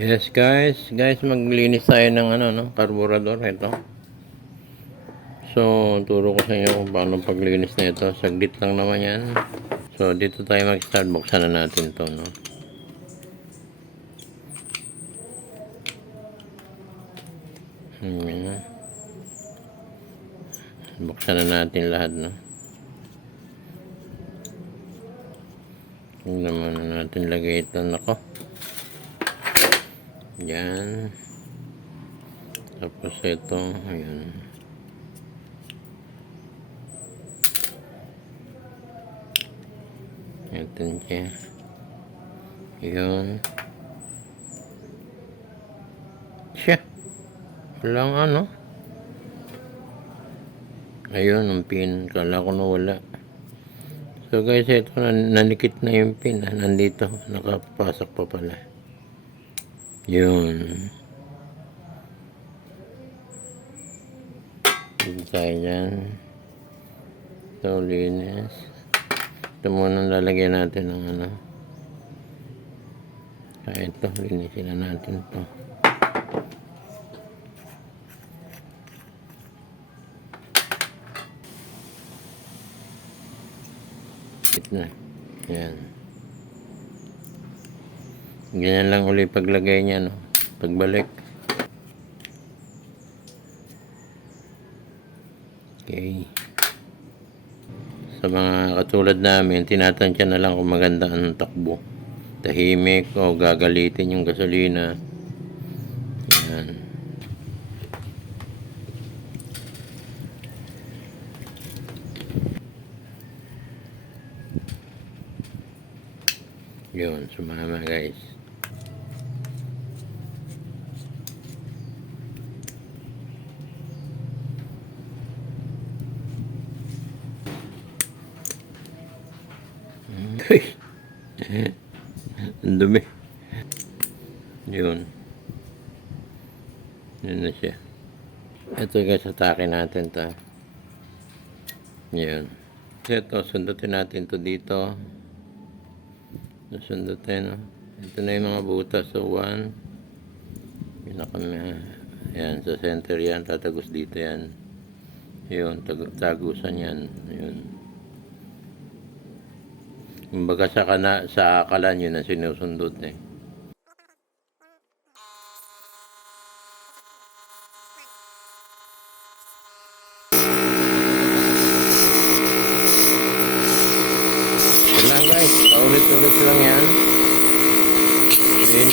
Yes guys, maglinis tayo ng carburetor ito. So, turo ko sa inyo kung paano paglinis na ito. Saglit lang naman yan. So, dito tayo mag-start. Buksan na natin to, no. Ayan. Buksan na natin lahat, no. Tingnan muna natin lagay ito, nako. Yan. Tapos ito, ayan. Ito siya. Yun. Siya. Walang ano. Ayun, ang pin. Kala ko nawala. So guys, ito nanikit na yung pin. Nandito. Nakapasok pa pala. Yun. Dito tayo dyan. Ito, linis. Ito muna lalagyan natin ng ano. Kaya ito, linisin na natin ito. Ito na. Yan. Ganyan lang uli paglagay niya, no? Pagbalik. Okay. Sa mga katulad namin, tinatansya na lang kung maganda ang takbo. Tahimik o gagalitin yung gasolina. Yan. Yun, sumama guys. Ang dumi. Yun. Yun na siya. Ito guys, atake natin to. Yun. Ito, sundutin natin to dito. Sundutin, no? Ito na yung mga butas. So, 1. Ayan, sa center yan. Tatagos dito yan. Yun, tagusan yan. Yun. Kumbaga sa akalan yun ang sinusundot eh. Ito lang guys, paulit-ulit lang yan.